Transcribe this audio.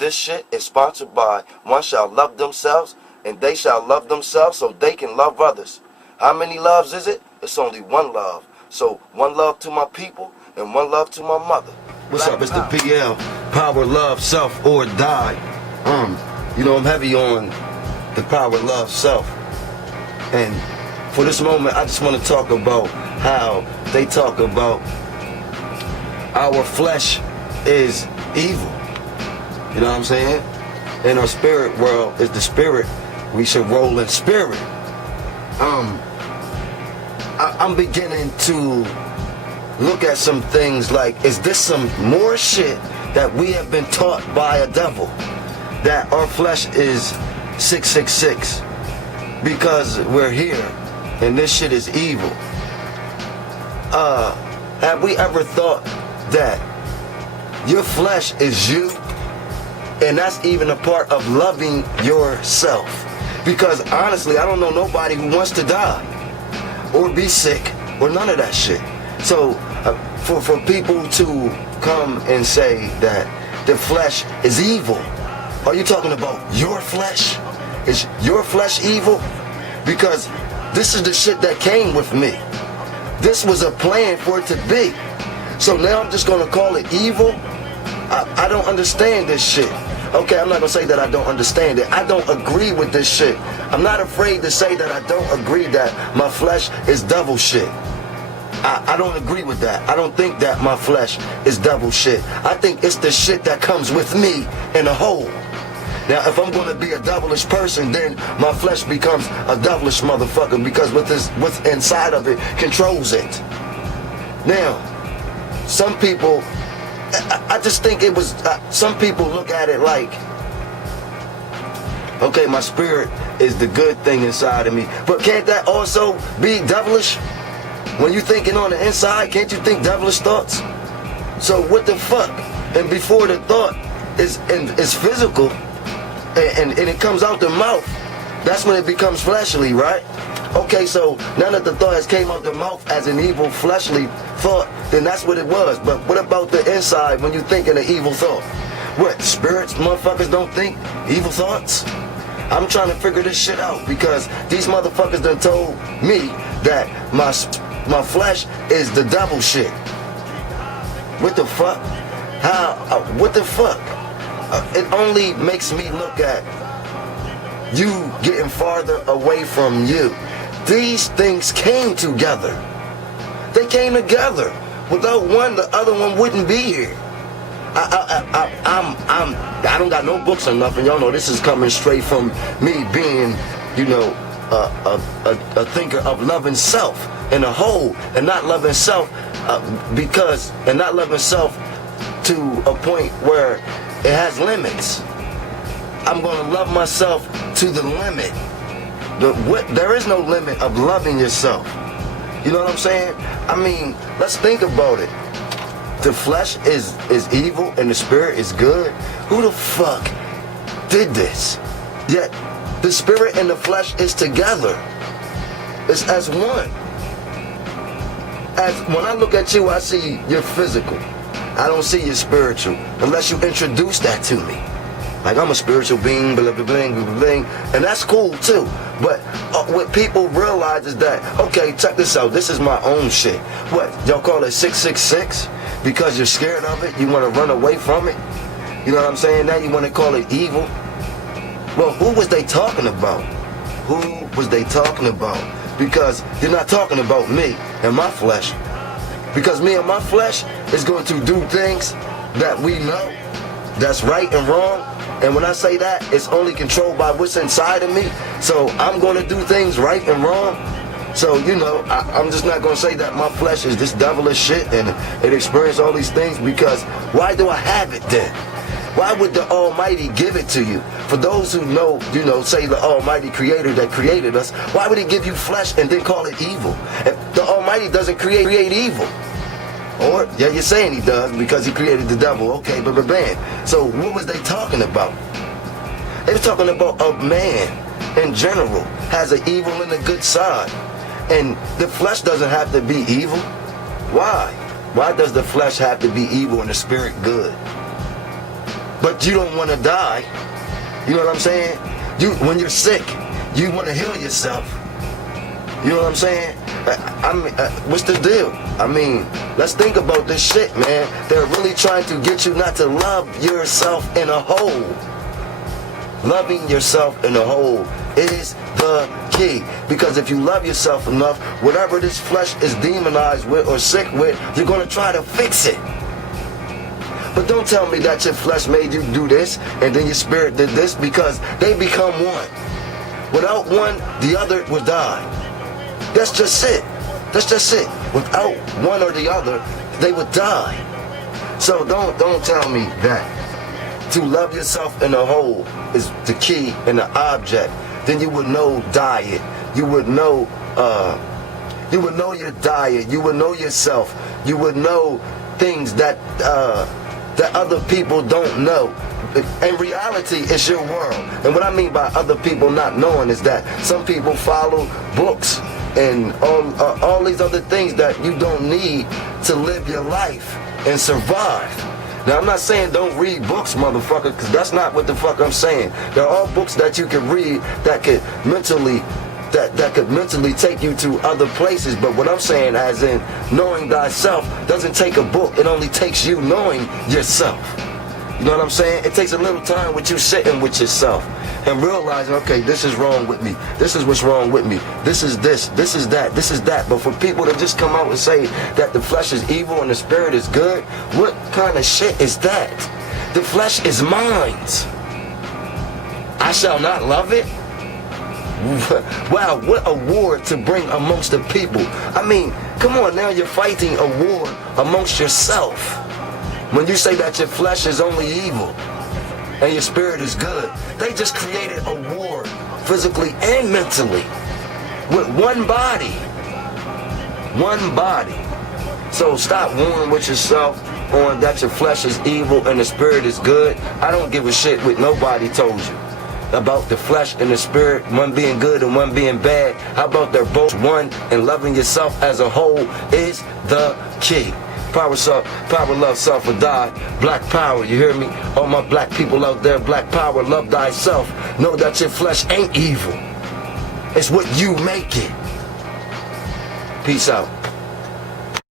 this shit is sponsored by One Shall Love Themselves, and They Shall Love Themselves so they can love others. How many loves is it? It's only one love. So one love to my people and one love to my mother. What's up? It's the PL. Power, love, self, or die. You know, I'm heavy on the power, love, self. And for this moment, I just want to talk about how they talk about our flesh is evil. You know what I'm saying? And our spirit world is the spirit. We should roll in spirit. I'm beginning to look at some things like, is this some more shit that we have been taught by a devil? That our flesh is 666 because we're here and this shit is evil. Have we ever thought that your flesh is you, and that's even a part of loving yourself? Because honestly, I don't know nobody who wants to die or be sick or none of that shit. So for people to come and say that the flesh is evil, are you talking about your flesh? Is your flesh evil? Because this is the shit that came with me. This was a plan for it to be. So now I'm just gonna call it evil? I don't understand this shit. Okay, I'm not gonna say that I don't understand it. I don't agree with this shit. I'm not afraid to say that I don't agree that my flesh is devil shit. I don't agree with that. I don't think that my flesh is devil shit. I think it's the shit that comes with me in a whole. Now, if I'm gonna be a devilish person, then my flesh becomes a devilish motherfucker because what's inside of it controls it. Now, some people, I just think it was, some people look at it like, okay, my spirit is the good thing inside of me, but can't that also be devilish? When you thinking on the inside, can't you think devilish thoughts? So what the fuck? And before the thought is physical and it comes out the mouth, that's when it becomes fleshly, right? Okay, so now that the thought has came out the mouth as an evil fleshly thought, then that's what it was. But what about the inside when you thinking an evil thought? What, spirits, motherfuckers don't think evil thoughts? I'm trying to figure this shit out because these motherfuckers done told me that my flesh is the devil shit. What the fuck? How? What the fuck? It only makes me look at you getting farther away from you. These things came together. They came together. Without one, the other one wouldn't be here. I don't got no books or nothing. Y'all know this is coming straight from me being, you know, a thinker of loving self in a whole, and not loving self not loving self to a point where it has limits. I'm gonna love myself to the limit. There is no limit of loving yourself. You know what I'm saying? I mean, let's think about it. The flesh is evil and the spirit is good. Who the fuck did this? Yet the spirit and the flesh is together. It's as one. When I look at you, I see your physical. I don't see your spiritual unless you introduce that to me. Like, I'm a spiritual being, blah, blah, blah, blah, blah, and that's cool too. But what people realize is that, okay, check this out, this is my own shit. What, y'all call it 666? Because you're scared of it? You want to run away from it? You know what I'm saying? Now you want to call it evil? Well, who was they talking about? Who was they talking about? Because you're not talking about me and my flesh. Because me and my flesh is going to do things that we know that's right and wrong. And when I say that, it's only controlled by what's inside of me. So I'm going to do things right and wrong. So, you know, I'm just not going to say that my flesh is this devilish shit and it experienced all these things, because why do I have it then? Why would the Almighty give it to you? For those who know, you know, say the Almighty Creator that created us, why would He give you flesh and then call it evil? If the Almighty doesn't create evil. Or, yeah, you're saying He does because He created the devil. Okay, but bam. So what was they talking about? They were talking about a man in general has an evil and a good side. And the flesh doesn't have to be evil. Why? Why does the flesh have to be evil and the spirit good? but you don't want to die. You know what I'm saying? When you're sick, you want to heal yourself. You know what I'm saying? I mean, what's the deal? I mean, let's think about this shit, man. They're really trying to get you not to love yourself in a whole. Loving yourself in a whole is the key. Because if you love yourself enough, whatever this flesh is demonized with or sick with, you're going to try to fix it. But don't tell me that your flesh made you do this and then your spirit did this, because they become one. Without one, the other would die. That's just it. That's just it. Without one or the other, they would die. So don't tell me that. To love yourself in a whole is the key and the object. Then you would know diet. You would know your diet. You would know yourself. You would know things that other people don't know. In reality, it's your world. And what I mean by other people not knowing is that some people follow books and all these other things that you don't need to live your life and survive. Now, I'm not saying don't read books, motherfucker, because that's not what the fuck I'm saying. There are all books that you can read that could mentally take you to other places. But what I'm saying, as in knowing thyself, doesn't take a book. It only takes you knowing yourself. You know what I'm saying? It takes a little time with you sitting with yourself and realizing, okay, this is wrong with me. This is what's wrong with me. This is this. This is that. This is that. But for people to just come out and say that the flesh is evil and the spirit is good, what kind of shit is that? The flesh is mine. I shall not love it? Wow, what a war to bring amongst the people. I mean, come on now, you're fighting a war amongst yourself. When you say that your flesh is only evil and your spirit is good, they just created a war physically and mentally with one body. One body. So stop warring with yourself on that your flesh is evil and the spirit is good. I don't give a shit what nobody told you about the flesh and the spirit, one being good and one being bad. How about they're both one, and loving yourself as a whole is the key. Power, love, self, or die. Black power, you hear me? All my black people out there, black power, love thyself. Know that your flesh ain't evil. It's what you make it. Peace out.